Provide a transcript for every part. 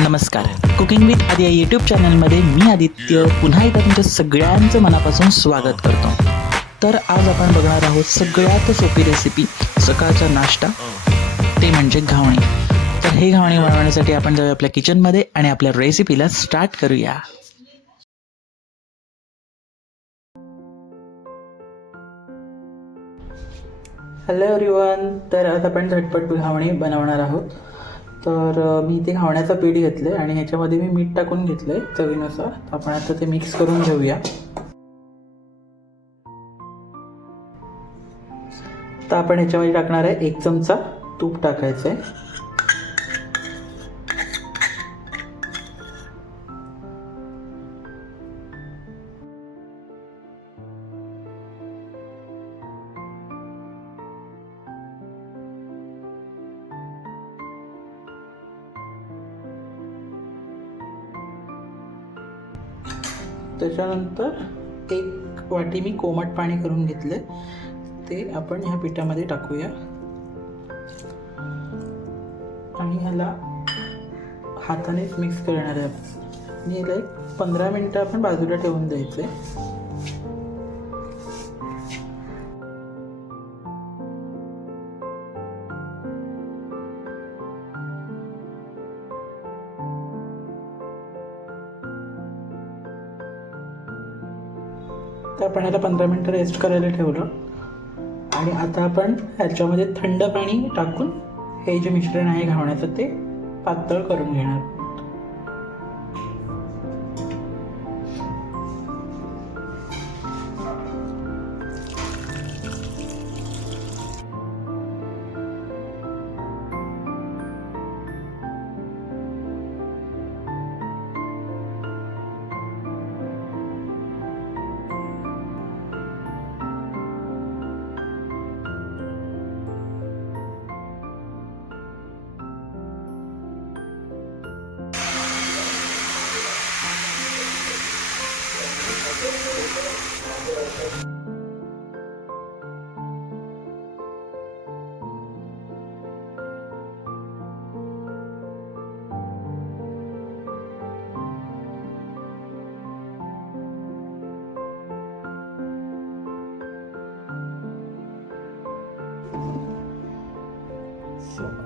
नमस्कार. Cooking with आदी या यूट्यूब चॅनलमध्ये मी आदित्य पुन्हा एकदा तुमच्या सगळ्यांचं मनापासून स्वागत करतो. तर आज आपण बघणार आहोत सगळ्यात सोपी रेसिपी, सकाळचा नाश्ता, ते म्हणजे घावणे. तर हे घावणे बनवण्यासाठी आपण जाऊया आपल्या किचनमध्ये आणि आपल्या रेसिपीला स्टार्ट करूया. Hello everyone. तर आज आपण झटपट घावणे बनवणार आहोत. तर मी इथे घावण्याचं पीठ घेतलं आहे आणि ह्याच्यामध्ये मी मीठ टाकून घेतलं आहे चवीनुसार. तर आपण आता ते मिक्स करून घेऊया. तर आपण ह्याच्यामध्ये टाकणार आहे 1 चमचा तूप टाकायचं आहे. त्याच्यानंतर 1 वाटी मी कोमट पाणी करून घेतले, ते आपण ह्या पिठामध्ये टाकूया आणि ह्याला हातानेच मिक्स करणार आहे. आणि याला 15 मिनटं आपण बाजूला ठेवून द्यायचे. तर आपण ह्याला 15 मिनटं रेस्ट करायला ठेवलं आणि आता आपण ह्याच्यामध्ये थंड पाणी टाकून हे जे मिश्रण आहे घावण्याचं ते पातळ करून घेणार.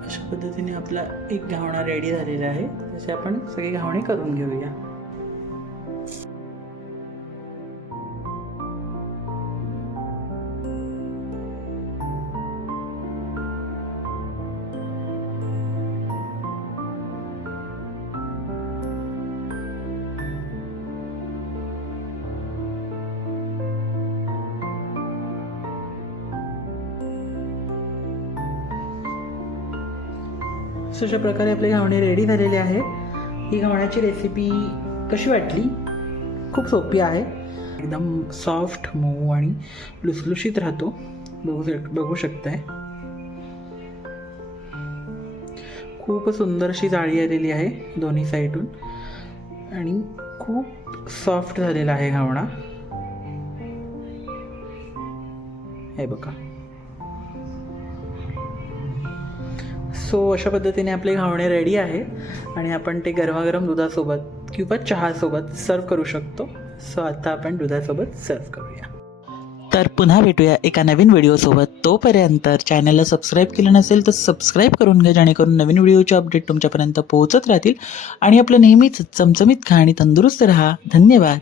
अशा पद्धतीने आपला एक घावणा रेडी झालेला आहे. तसे आपण सगळे घावणे करून घेऊया. अशा प्रकारे आपले घावणे रेडी झालेले आहे. ही घावण्याची रेसिपी कशी वाटली? खूप सोपी आहे. एकदम सॉफ्ट, मऊ आणि लुसलुशीत राहतो. बघू शकताय. खूप सुंदर अशी जाळी आलेली आहे दोन्ही साईडून आणि खूप सॉफ्ट झालेला आहे घावणा. हे बघा. सो अशा पद्धतीने आपले घावणे रेडी आहे आणि आपण ते गरमागरम दुधासोबत किंवा चहासोबत सर्व करू शकतो. सो आता आपण दुधासोबत सर्व करूया. तर पुन्हा भेटूया एका नवीन व्हिडिओसोबत. तोपर्यंत चॅनलला सबस्क्राईब केलं नसेल तर सबस्क्राईब करून घ्या, जेणेकरून नवीन व्हिडिओचे अपडेट तुमच्यापर्यंत पोहोचत राहतील आणि आपलं नेहमीच चमचमीत खा आणि तंदुरुस्त राहा. धन्यवाद.